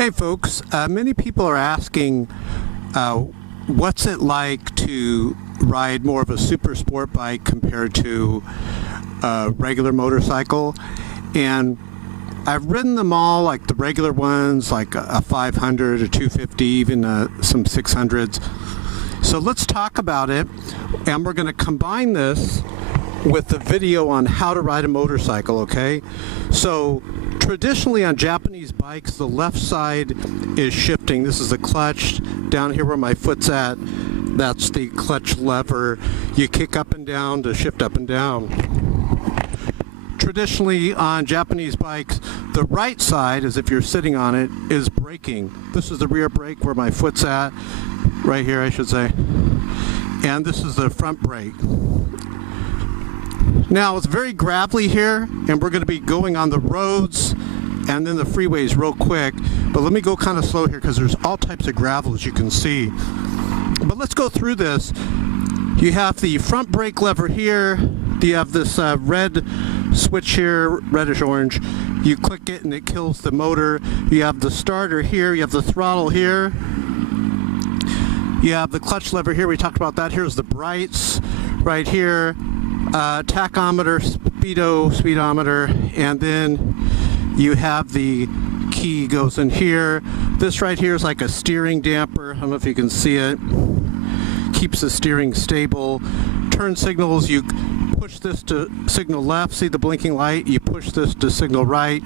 Hey folks, many people are asking what's it like to ride more of a super sport bike compared to a regular motorcycle, and I've ridden them all, like the regular ones, like a 500, a 250, even some 600s. So let's talk about it, and we're going to combine this with the video on how to ride a motorcycle, okay? So traditionally on Japanese bikes, the left side is shifting. This is the clutch. Down here where my foot's at, that's the clutch lever. You kick up and down to shift up and down. Traditionally on Japanese bikes, the right side, as if you're sitting on it, is braking. This is the rear brake where my foot's at, right here I should say. And this is the front brake. Now it's very gravelly here, and we're going to be going on the roads and then the freeways real quick, but let me go kind of slow here because there's all types of gravel, as you can see. But let's go through this. You have the front brake lever here. You have this red switch here, reddish orange. You click it and it kills the motor. You have the starter here. You have the throttle here. You have the clutch lever here. We talked about that. Here's the brights right here. Tachometer, speedometer, and then you have the key goes in here. This right here is like a steering damper. I don't know if you can see it. Keeps the steering stable. Turn signals, you push this to signal left. See the blinking light? You push this to signal right.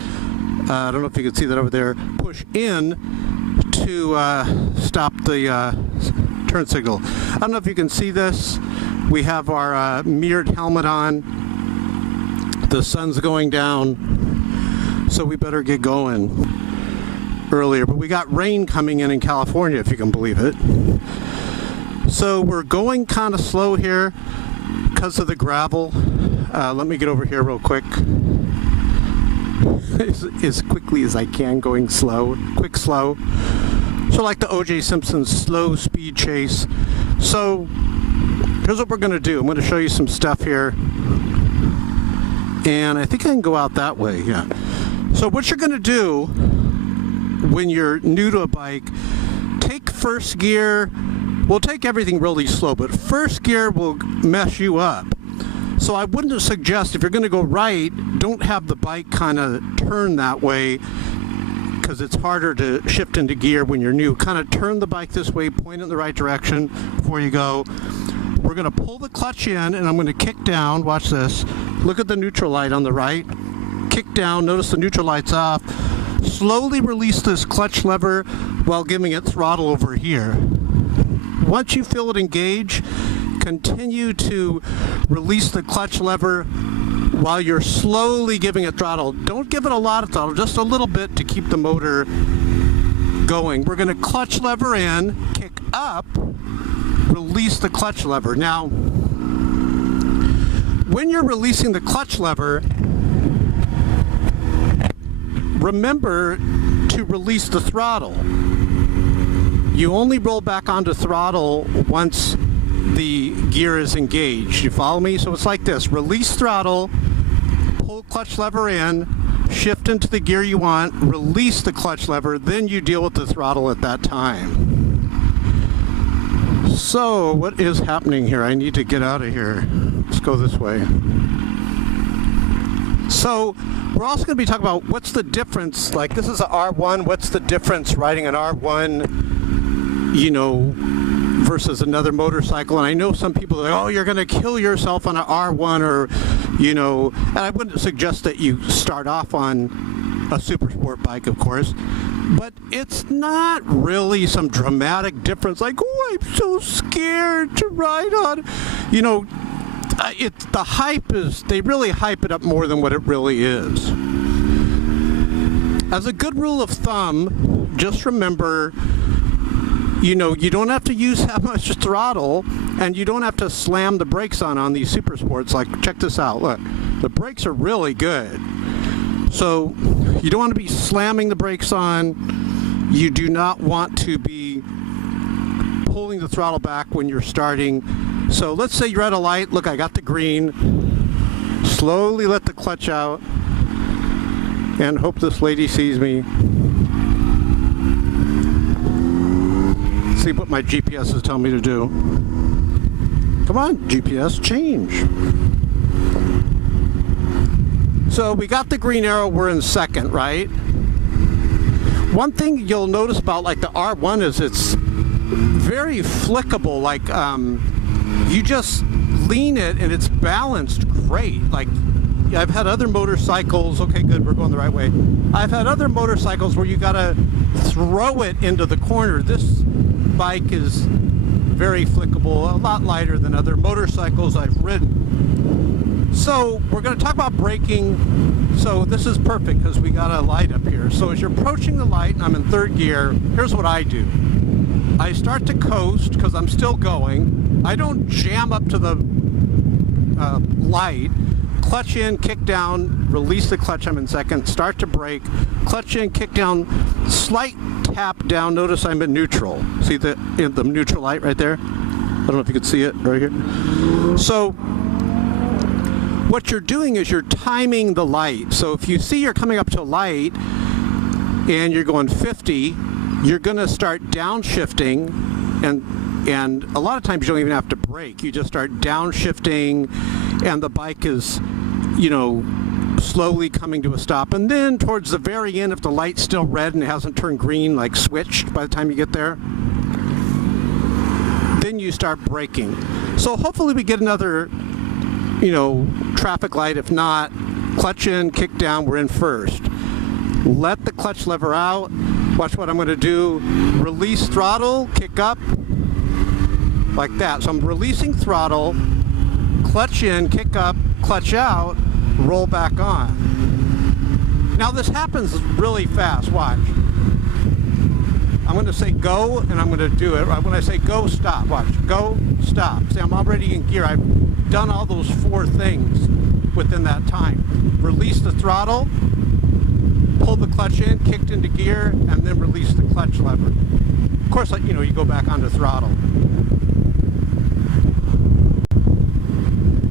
I don't know if you can see that over there. Push in to stop the turn signal. I don't know if you can see this. We have our mirrored helmet on. The sun's going down, so we better get going earlier. But we got rain coming in California, if you can believe it. So we're going kind of slow here because of the gravel. Let me get over here real quick. As quickly as I can, going slow, quick slow. So like the O.J. Simpson slow speed chase. So here's what we're going to do. I'm going to show you some stuff here. And I think I can go out that way, yeah. So what you're going to do when you're new to a bike, take first gear. We'll take everything really slow, but first gear will mess you up. So I wouldn't suggest, if you're going to go right, don't have the bike kind of turn that way, because it's harder to shift into gear when you're new. Kind of turn the bike this way, point it in the right direction before you go. We're going to pull the clutch in, and I'm going to kick down. Watch this. Look at the neutral light on the right. Kick down. Notice the neutral light's off. Slowly release this clutch lever while giving it throttle over here. Once you feel it engage, continue to release the clutch lever while you're slowly giving it throttle. Don't give it a lot of throttle, just a little bit to keep the motor going. We're going to clutch lever in, kick up, release the clutch lever. Now, when you're releasing the clutch lever, remember to release the throttle. You only roll back onto throttle once the gear is engaged. You follow me? So it's like this. Release throttle, pull clutch lever in, shift into the gear you want, release the clutch lever, then you deal with the throttle at that time. So what is happening here? I need to get out of here. Let's go this way. So we're also going to be talking about what's the difference. Like, this is an R1. What's the difference riding an R1, you know, versus another motorcycle? And I know some people are like, oh, you're going to kill yourself on an R1, or, you know, and I wouldn't suggest that you start off on a super sport bike, of course, but it's not really some dramatic difference. Like, oh, I'm so scared to ride on, you know. It's the hype is, they really hype it up more than what it really is. As a good rule of thumb, just remember, you know, you don't have to use that much throttle, and you don't have to slam the brakes on these super sports. Like, check this out. Look, the brakes are really good. So you don't want to be slamming the brakes on. You do not want to be pulling the throttle back when you're starting. So let's say you're at a light. Look, I got the green. Slowly let the clutch out and hope this lady sees me. See what my GPS is telling me to do. Come on, GPS, change. So we got the green arrow, we're in second, right? One thing you'll notice about like the R1 is it's very flickable. Like you just lean it and it's balanced great. Like I've had other motorcycles, okay good, we're going the right way. I've had other motorcycles where you gotta throw it into the corner. This bike is very flickable, a lot lighter than other motorcycles I've ridden. So we're going to talk about braking. So this is perfect because we got a light up here. So as you're approaching the light and I'm in third gear, here's what I do. I start to coast because I'm still going. I don't jam up to the light. Clutch in, kick down, release the clutch, I'm in second, start to brake, clutch in, kick down, slight tap down, notice I'm in neutral. See the neutral light right there? I don't know if you can see it right here. So what you're doing is you're timing the light. So if you see you're coming up to a light and you're going 50, you're going to start downshifting, and a lot of times you don't even have to brake. You just start downshifting and the bike is, you know, slowly coming to a stop. And then towards the very end, if the light's still red and it hasn't turned green, like switched by the time you get there, then you start braking. So hopefully we get another, you know, traffic light. If not, clutch in, kick down, we're in first. Let the clutch lever out. Watch what I'm going to do. Release throttle, kick up, like that. So I'm releasing throttle, clutch in, kick up, clutch out, roll back on. Now this happens really fast. Watch. I'm going to say go, and I'm going to do it. When I say go, stop. Watch. Go, stop. See, I'm already in gear. I've done all those 4 things within that time. Release the throttle, pull the clutch in, kicked into gear, and then release the clutch lever. Of course, you know, you go back onto throttle.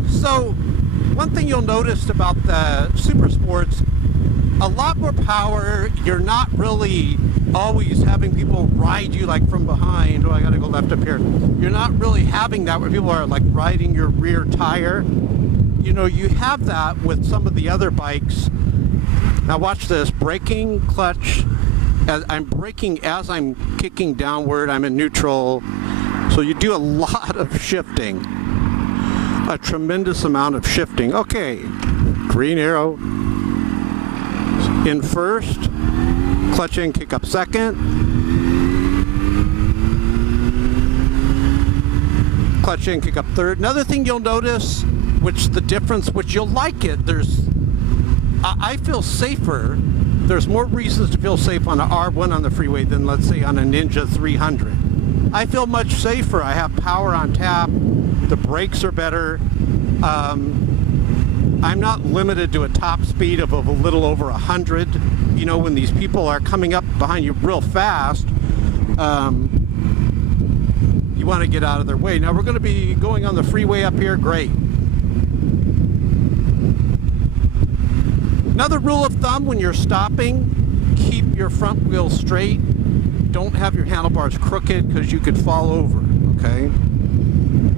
So, one thing you'll notice about the Super Sports, a lot more power. You're not really always having people ride you like from behind. Oh, I gotta go left up here. You're not really having that where people are like riding your rear tire. You know, you have that with some of the other bikes. Now watch this, braking, clutch. As I'm braking as I'm kicking downward, I'm in neutral. So you do a lot of shifting. A tremendous amount of shifting. Okay, green arrow. In first, clutch in, kick up second. Clutch in, kick up third. Another thing you'll notice, which you'll like it, I feel safer. There's more reasons to feel safe on an R1 on the freeway than, let's say, on a Ninja 300. I feel much safer. I have power on tap. The brakes are better. I'm not limited to a top speed of a little over 100. You know, when these people are coming up behind you real fast, you want to get out of their way. Now we're going to be going on the freeway up here. Great. Another rule of thumb when you're stopping, keep your front wheel straight. Don't have your handlebars crooked because you could fall over, okay?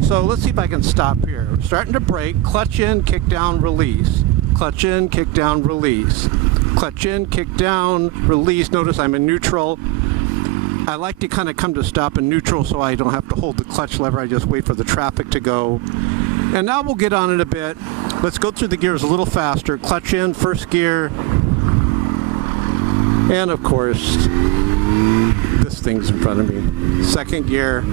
So let's see if I can stop here. Starting to brake, clutch in, kick down, release. Clutch in, kick down, release. Clutch in, kick down, release. Notice I'm in neutral. I like to kind of come to stop in neutral so I don't have to hold the clutch lever. I just wait for the traffic to go. And now we'll get on it a bit. Let's go through the gears a little faster. Clutch in, first gear. And of course, this thing's in front of me. Second gear.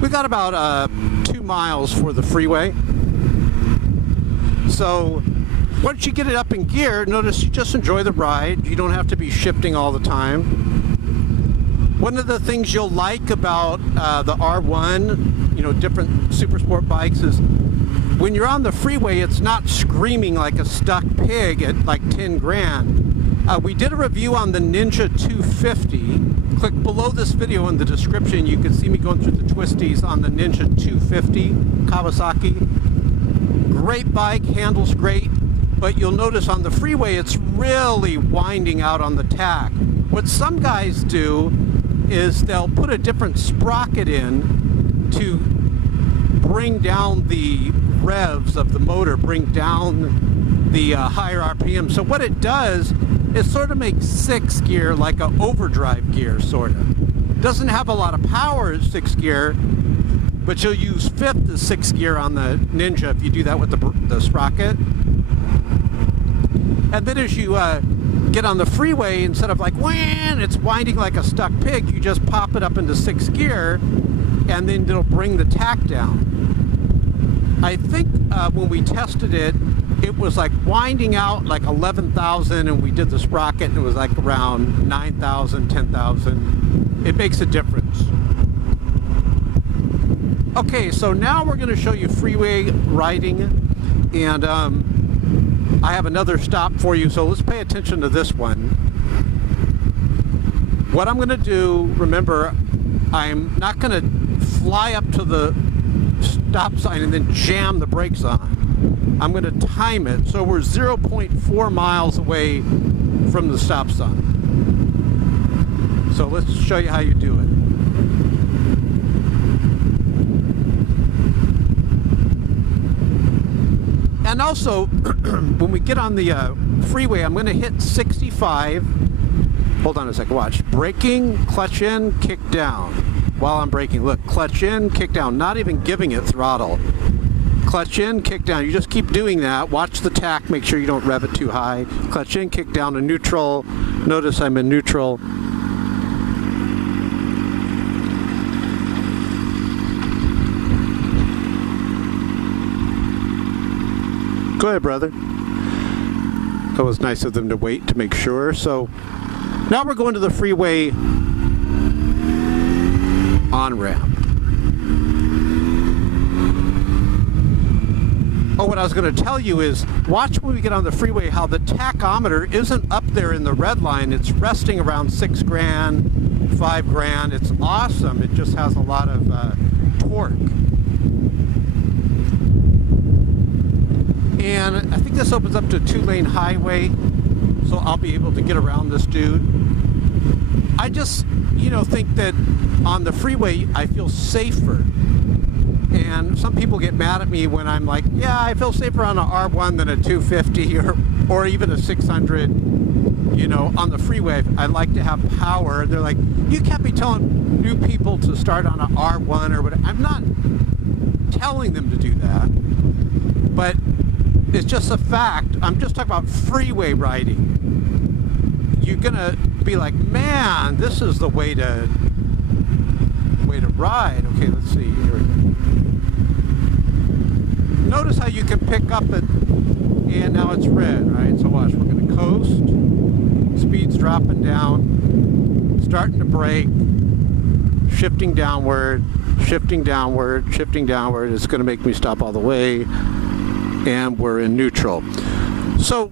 We got about 2 miles for the freeway. So once you get it up in gear, notice you just enjoy the ride. You don't have to be shifting all the time. One of the things you'll like about the R1, you know, different super sport bikes, is when you're on the freeway, it's not screaming like a stuck pig at like 10 grand. We did a review on the Ninja 250. Click below this video in the description. You can see me going through the twisties on the Ninja 250 Kawasaki. Great bike, handles great, but you'll notice on the freeway it's really winding out on the tack. What some guys do is they'll put a different sprocket in to bring down the revs of the motor, bring down the higher RPM. So what it does is sort of makes 6th gear like an overdrive gear, sort of. Doesn't have a lot of power at 6th gear, but you'll use 5th as 6th gear on the Ninja if you do that with the sprocket. And then as you get on the freeway, instead of like, wham, it's winding like a stuck pig, you just pop it up into 6th gear, and then it'll bring the tack down. I think when we tested it, it was like winding out like 11,000, and we did the sprocket, and it was like around 9,000, 10,000. It makes a difference. Okay, so now we're going to show you freeway riding, and I have another stop for you, so let's pay attention to this one. What I'm going to do, remember, I'm not going to fly up to the stop sign and then jam the brakes on. I'm going to time it, so we're 0.4 miles away from the stop sign. So let's show you how you do it. And also, when we get on the freeway, I'm going to hit 65. Hold on a second, watch. Braking, clutch in, kick down. While I'm braking, look, clutch in, kick down. Not even giving it throttle. Clutch in, kick down. You just keep doing that. Watch the tack, make sure you don't rev it too high. Clutch in, kick down to neutral. Notice I'm in neutral. Go ahead, brother. That was nice of them to wait to make sure. So now we're going to the freeway on-ramp. Oh, what I was going to tell you is, watch when we get on the freeway how the tachometer isn't up there in the red line. It's resting around 6 grand, 5 grand. It's awesome. It just has a lot of torque. And I think this opens up to a 2-lane highway, so I'll be able to get around this dude. I just, think that on the freeway I feel safer. And some people get mad at me when I'm like, yeah, I feel safer on an R1 than a 250 or even a 600. On the freeway, I like to have power. They're like, you can't be telling new people to start on an R1 or whatever. I'm not telling them to do that, but it's just a fact. I'm just talking about freeway riding. You're gonna be like, man, this is the way to ride. Okay, let's see. Here we go. Notice how you can pick up it, and now it's red, right? So watch, we're gonna coast. Speed's dropping down, starting to brake, shifting downward, shifting downward, shifting downward. It's gonna make me stop all the way. And we're in neutral. So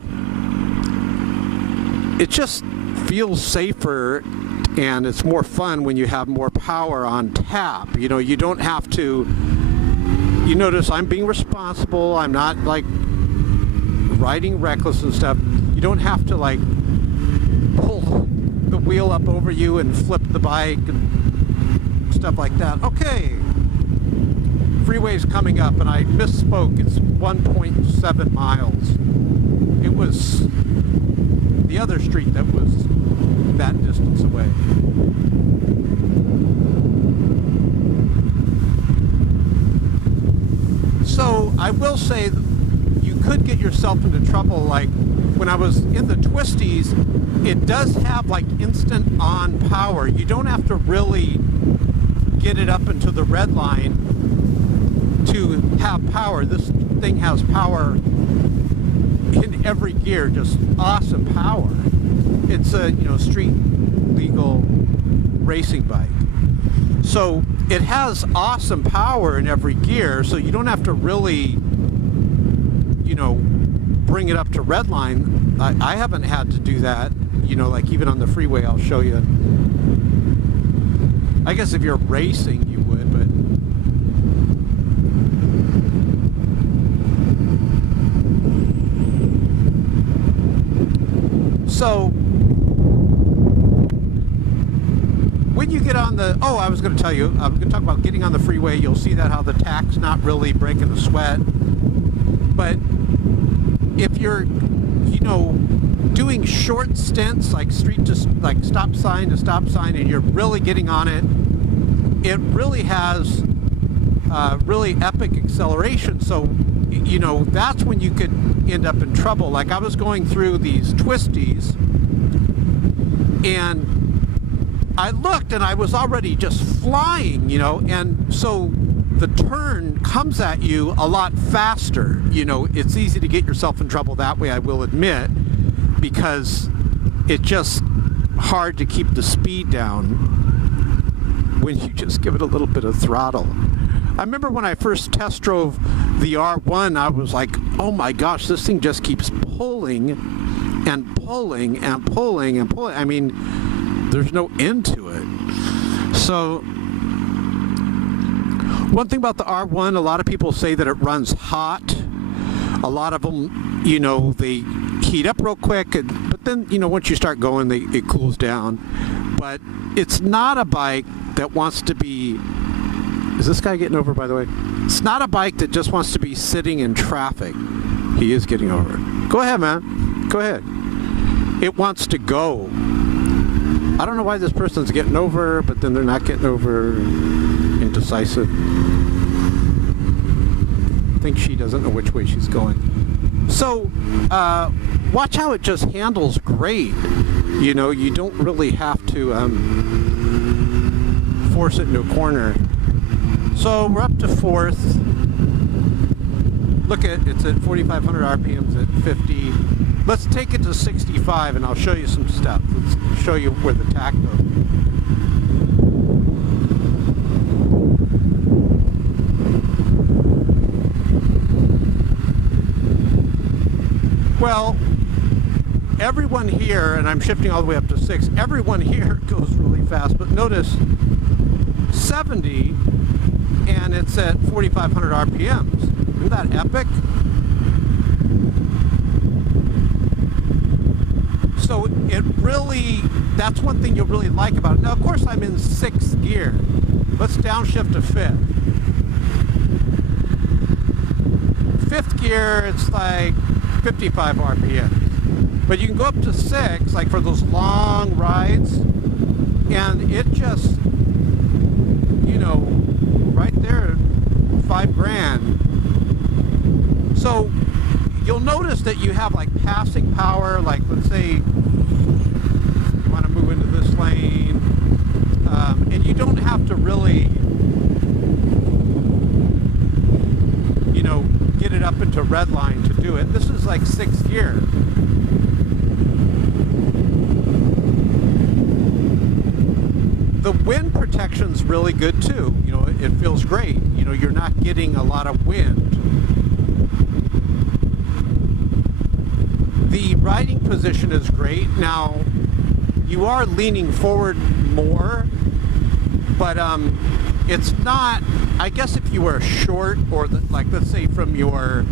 it just feels safer, and it's more fun when you have more power on tap. You don't have to, you notice I'm being responsible. I'm not like riding reckless and stuff. You don't have to like pull the wheel up over you and flip the bike and stuff like that. Okay. Freeway's coming up, and I misspoke. It's 1.7 miles. It was the other street that was that distance away. So I will say you could get yourself into trouble. Like when I was in the twisties, it does have like instant on power. You don't have to really get it up into the red line to have power. This thing has power in every gear, just awesome power. It's a street legal racing bike. So it has awesome power in every gear, so you don't have to really bring it up to red line. I haven't had to do that, like even on the freeway. I'll show you. I guess if you're racing you would, but So when you get on the, I was going to tell you, I'm going to talk about getting on the freeway. You'll see that how the tach's not really breaking a sweat. But if you're, doing short stints like stop sign to stop sign, and you're really getting on it, it really has really epic acceleration. So, that's when you could end up in trouble. Like I was going through these twisties, and I looked and I was already just flying, and so the turn comes at you a lot faster. It's easy to get yourself in trouble that way, I will admit, because it's just hard to keep the speed down when you just give it a little bit of throttle. I remember when I first test drove the R1, I was like, oh my gosh, this thing just keeps pulling and pulling and pulling and pulling. I mean, there's no end to it. So one thing about the R1, a lot of people say that it runs hot. A lot of them, they heat up real quick, but then, once you start going, it cools down. But it's not a bike that wants to be... Is this guy getting over, by the way? It's not a bike that just wants to be sitting in traffic. He is getting over. Go ahead, man. Go ahead. It wants to go. I don't know why this person's getting over, but then they're not getting over. Indecisive. I think she doesn't know which way she's going. So, watch how it just handles great. You don't really have to force it into a corner. So we're up to 4th. Look it's at 4,500 RPMs at 50. Let's take it to 65 and I'll show you some stuff. Let's show you where the tach goes. Well, everyone here, and I'm shifting all the way up to 6, everyone here goes really fast, but notice 70 and it's at 4,500 RPMs. Isn't that epic? So it really, that's one thing you'll really like about it. Now, of course, I'm in 6th gear. Let's downshift to 5th. 5th gear, it's like 55 RPMs. But you can go up to 6, like for those long rides, and it just, right there, $5,000. So you'll notice that you have like passing power, like let's say you want to move into this lane, and you don't have to really, get it up into red line to do it. This is like 6th gear. The wind protection's really good too. It feels great. You're not getting a lot of wind. The riding position is great. Now, you are leaning forward more, but it's not, I guess if you were short, or let's say from your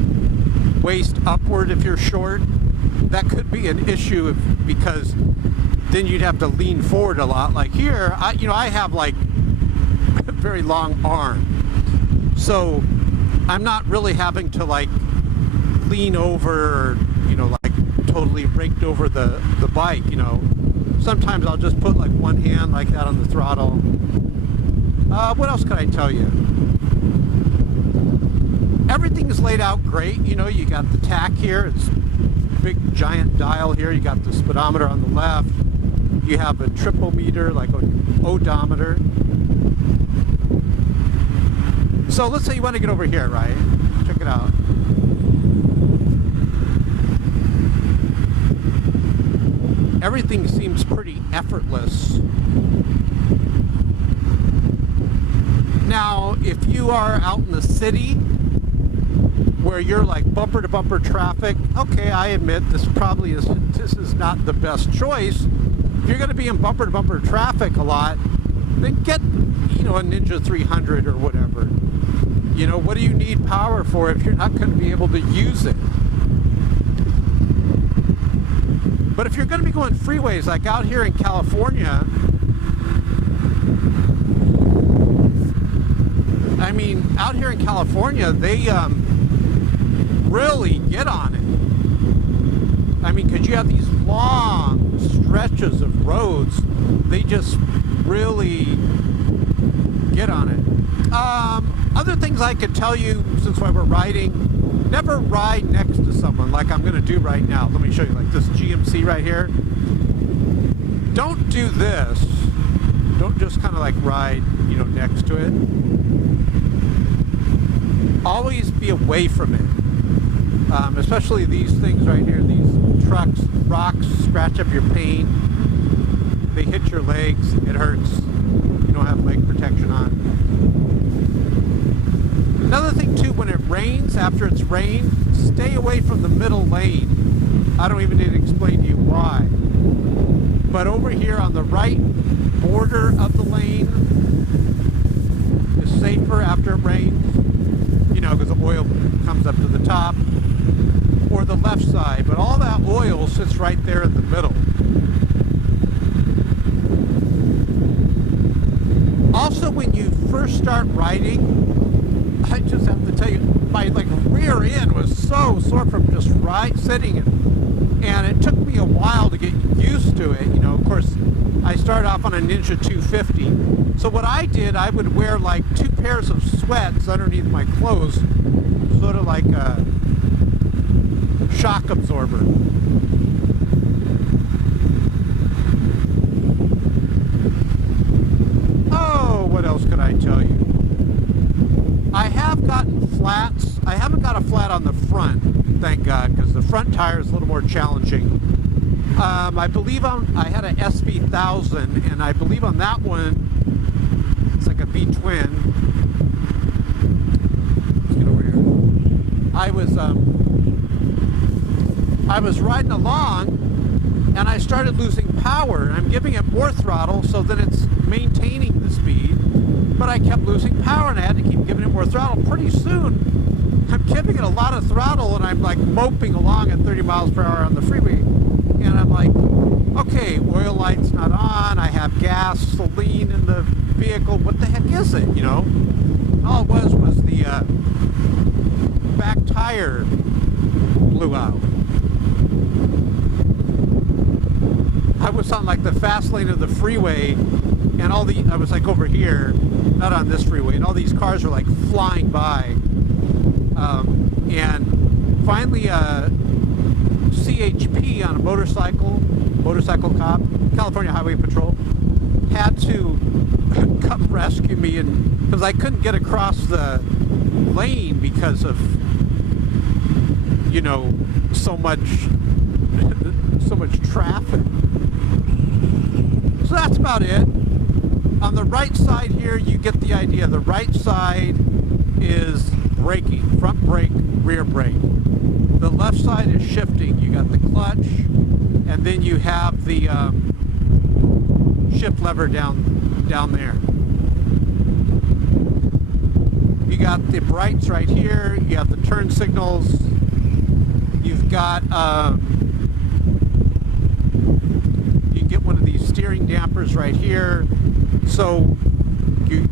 waist upward, if you're short, that could be an issue because then you'd have to lean forward a lot. Like here, I have like a very long arm, so I'm not really having to like lean over, like totally raked over the bike. Sometimes I'll just put like one hand like that on the throttle. What else can I tell you? Everything is laid out great. You got the tach here. It's a big giant dial here. You got the speedometer on the left. You have a triple meter, like an odometer. So let's say you want to get over here, right? Check it out. Everything seems pretty effortless. Now, if you are out in the city where you're like bumper to bumper traffic, okay, I admit this is not the best choice. If you're going to be in bumper to bumper traffic a lot, then get, a Ninja 300 or whatever. What do you need power for if you're not going to be able to use it? But if you're going to be going freeways, like out here in California, I mean, out here in California, they really get on it. I mean, because you have these long stretches of roads, they just really get on it. Other things I could tell you, since while we're riding, never ride next to someone like I'm going to do right now. Let me show you, like this GMC right here. Don't do this. Don't just kind of like ride, you know, next to it. Always be away from it. Especially these things right here, these trucks, rocks, scratch up your paint. They hit your legs, it hurts. You don't have leg protection on. Another thing too, when it rains, after it's rained, stay away from the middle lane. I don't even need to explain to you why. But over here on the right border of the lane is safer after it rains, you know, because the oil comes up to the top, or the left side, but all that oil sits right there in the middle. Also, when you first start riding, I just have to tell you, my like rear end was so sore from just sitting, and it took me a while to get used to it. You know, of course, I started off on a Ninja 250. So what I did, I would wear like 2 pairs of sweats underneath my clothes, sort of like a shock absorber. Oh, what else could I tell you? I have gotten flats. I haven't got a flat on the front, thank God, because the front tire is a little more challenging. I believe I had an SV1000, and I believe on that one, it's like a V-twin. Let's get over here. I was riding along, and I started losing power, and I'm giving it more throttle, so that it's maintaining the speed, but I kept losing power, and I had to keep giving it more throttle. Pretty soon, I'm giving it a lot of throttle, and I'm like moping along at 30 miles per hour on the freeway, and I'm like, okay, oil light's not on, I have gasoline in the vehicle, what the heck is it, you know? All it was the back tire blew out. I was on like the fast lane of the freeway, and I was like over here, not on this freeway, and all these cars were like flying by. And finally CHP on a motorcycle cop, California Highway Patrol, had to come rescue me, and because I couldn't get across the lane because of, you know, so much traffic. So that's about it. On the right side here, you get the idea. The right side is braking, front brake, rear brake. The left side is shifting. You got the clutch, and then you have the shift lever down there. You got the brights right here. You have the turn signals. You've got you can get one of these steering dampers right here. So you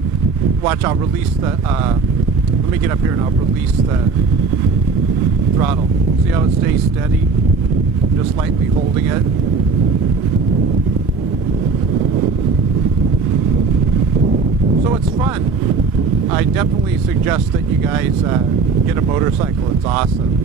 watch. I'll release the. Let me get up here and I'll release the throttle. See how it stays steady? I'm just lightly holding it. So it's fun. I definitely suggest that you guys get a motorcycle. It's awesome.